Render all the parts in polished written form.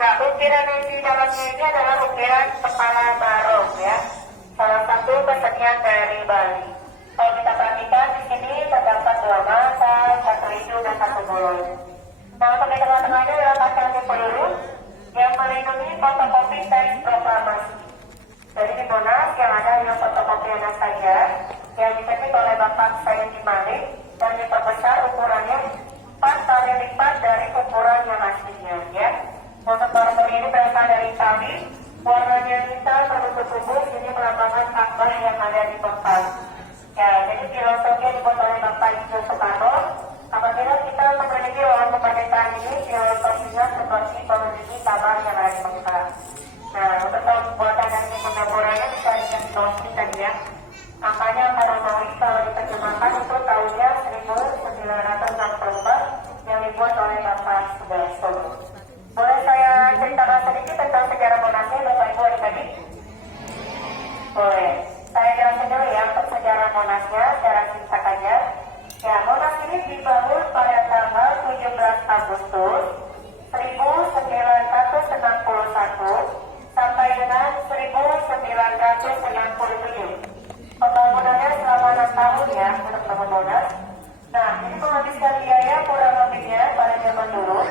Nah, ukiran yang di dalamnya ini adalah ukiran kepala barong ya. Salah satu kesenian dari Bali. Kalau kita perhatikan di sini terdapat dua mata, satu hidung dan satu mulut. Nah, untuk di tengah-tengahnya adalah kaca peluru yang melindungi fotokopi teks proklamasi. Jadi di Monas yang ada hanya fotokopiannya saja yang dicetak oleh Bapak Said Malik dan diperbesar ukurannya 4 kali lipat dari ukuran yang aslinya ya. Untuk marmer ini berasal dari Italia, warnanya hitam berbentuk kubus, ini melambangkan Ka'bah yang ada di Mekah. Ya, jadi filosofi yang dibuat oleh Bapak Ibu Soekarno, apabila kita memiliki lawan kemerdekaan ini, filosofinya seperti memiliki Ka'bah yang ada di Mekah. Nah, untuk pembuatan dan pengampurannya bisa dikasih tadi ya. Angkanya Paromawi kalau diterjemahkan itu tahunnya 1964 yang dibuat oleh Bapak Sudarso. Boleh saya ceritakan sedikit tentang sejarah Monasnya, Bapak Ibu adik-adik? Boleh. Saya jelasin dulu ya untuk sejarah Monasnya secara singkat saja. Ya, Monas ini dibangun pada tanggal 17 Agustus 1961 sampai dengan 1967. Pembangunannya selama 6 tahun ya untuk bangun Monas. Nah, ini menghabiskan biaya kurang lebihnya pada zaman dulu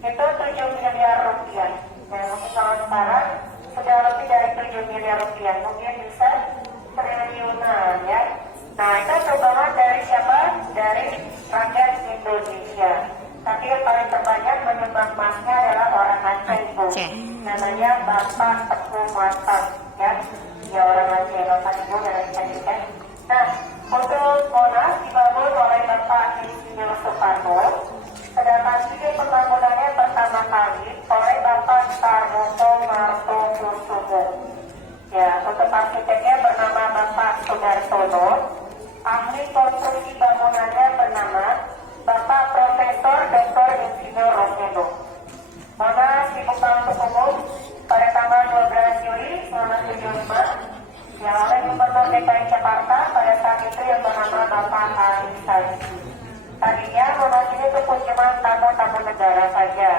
itu 7 miliar rupiah. Nah, mungkin kalau sekarang sudah lebih dari 7 miliar rupiah, mungkin bisa triliunan ya. Nah, itu sumbangan dari siapa? Dari rakyat Indonesia. Tapi yang paling terbanyak menyumbang emasnya adalah orang Aceh Ibu. Namanya Bapak Teguh Masak ya. Ya orang Aceh, Bapak Ibu dan Aceh. Nah, untuk Monas dibangun oleh Bapak Insinyur Soekarno. Sedangkan ide pembangunannya pertama kali oleh Bapak Sarmuto Martokusumo. Ya, untuk arsiteknya bernama Bapak Sudarsono. Ahli konstruksi bangunannya bernama Bapak Profesor Dr. Insinyur Rosendo. Monas dibuka untuk umum pada tanggal 12 Juli 1975 yang oleh Gubernur DKI Jakarta pada saat itu yang bernama Bapak Ali Saidi. Tadinya Monas ini untuk kunjungan tamu-tamu negara saja.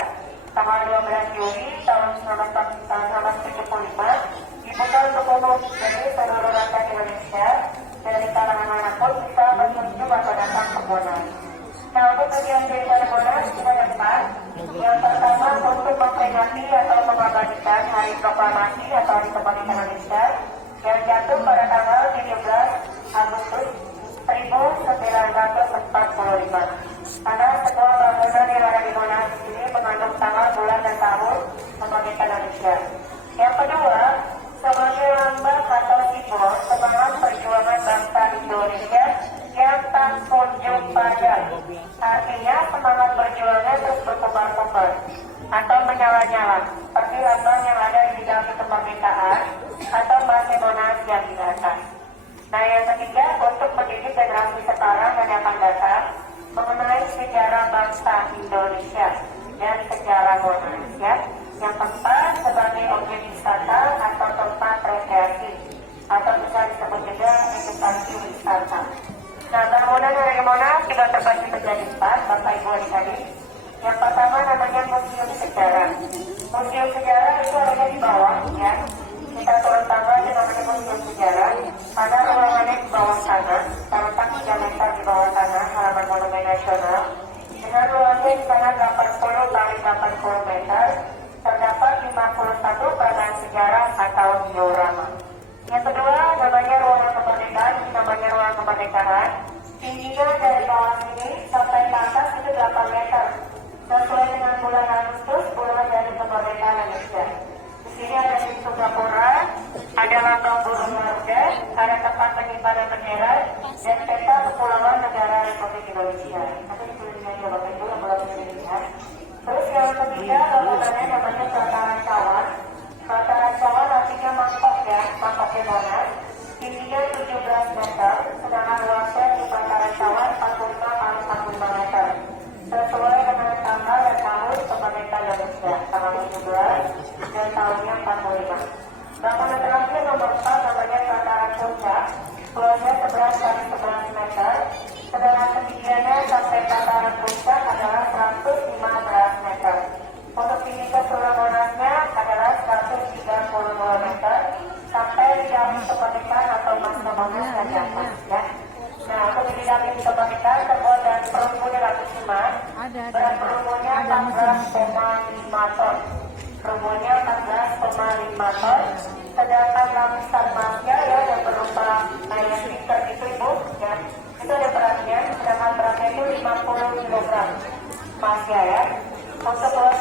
Tanggal 12 Juli tahun 1975 dibuka untuk umum, jadi seluruh rakyat Indonesia dari kalangan manapun bisa berkunjung atau datang ke Monas. Nah, untuk tujuan daripada Monas kita dapat yang pertama untuk memperingati atau mengabadikan Hari Proklamasi atau Hari Kemerdekaan Indonesia yang jatuh pada tanggal 17 Agustus 1945. Karena semua bangunan yang ada di Monas ini mengandung tanggal, bulan, dan tahun kemerdekaan Indonesia. Yang kedua, sebagai lambang atau simbol semangat perjuangan bangsa Indonesia yang tak kunjung padam. Artinya semangat berjuangnya terus berkobar-kobar atau menyala-nyala, seperti lambang yang ada di dalam kemerdekaan atau masih Monas yang di atas. Nah, yang ketiga, untuk mendidik generasi sekarang dan yang akan datang mengenai sejarah bangsa Indonesia dan sejarah Monas ya. Yang keempat, sebagai objek wisata atau tempat rekreasi atau bisa disebut juga edukasi wisata. Nah, bangunan dari Monas juga terbagi menjadi 4, Bapak Ibu adik-adik. Yang pertama namanya Museum Sejarah. Museum Sejarah itu ada di bawah ya. Kita turun tangga di namanya Museum Sejarah. Pada ruangannya di bawah tanah, terletak 3 meter di bawah tanah, halaman Monumen Nasional. Dengan ruangnya di sana 80 kali 80 meter, terdapat 51 peragaan sejarah atau diorama. Yang kedua namanya ruangan kemerdekaan, namanya ruangan kemerdekaan. Tingginya dari bawah sini sampai ke atas itu 8 meter. Sesuai dengan bulan Agustus, bulan dari kemerdekaan Indonesia. Di sini ada di Singapura, ada lambang burung Garuda, ada tempat penyimpanan bendera, dan peta kepulauan negara Republik Indonesia. Nanti ditulisnya juga Bapak Ibu yang belum dilihat. Terus yang ketiga bangunannya namanya Pelataran Cawan. Pelataran Cawan artinya mangkok ya, mangkoknya Monas. Tingginya 17 meter, sedangkan luasnya di Pelataran Cawan 45 kali 45 meter. Sesuai dengan tanggal dan tahun kemerdekaan Indonesia, tanggal 17 dan tahunnya 45. Bangunan terakhir nomor 4 namanya Pelataran Puncak. Luasnya 11 kali 11 meter, sedangkan ketinggiannya sampai Pelataran Puncak adalah 115 meter. Untuk tinggi keseluruhan Monas daging coba kita terbuat dan perunggunya ratusan, berat perunggunya 14,5 ton. Perunggunya 14,5 ton, sedangkan lapisan emasnya ya yang berupa kayak liter itu ibu ya, itu ada beratnya, sedangkan beratnya itu 50 kg emasnya ya. Untuk luas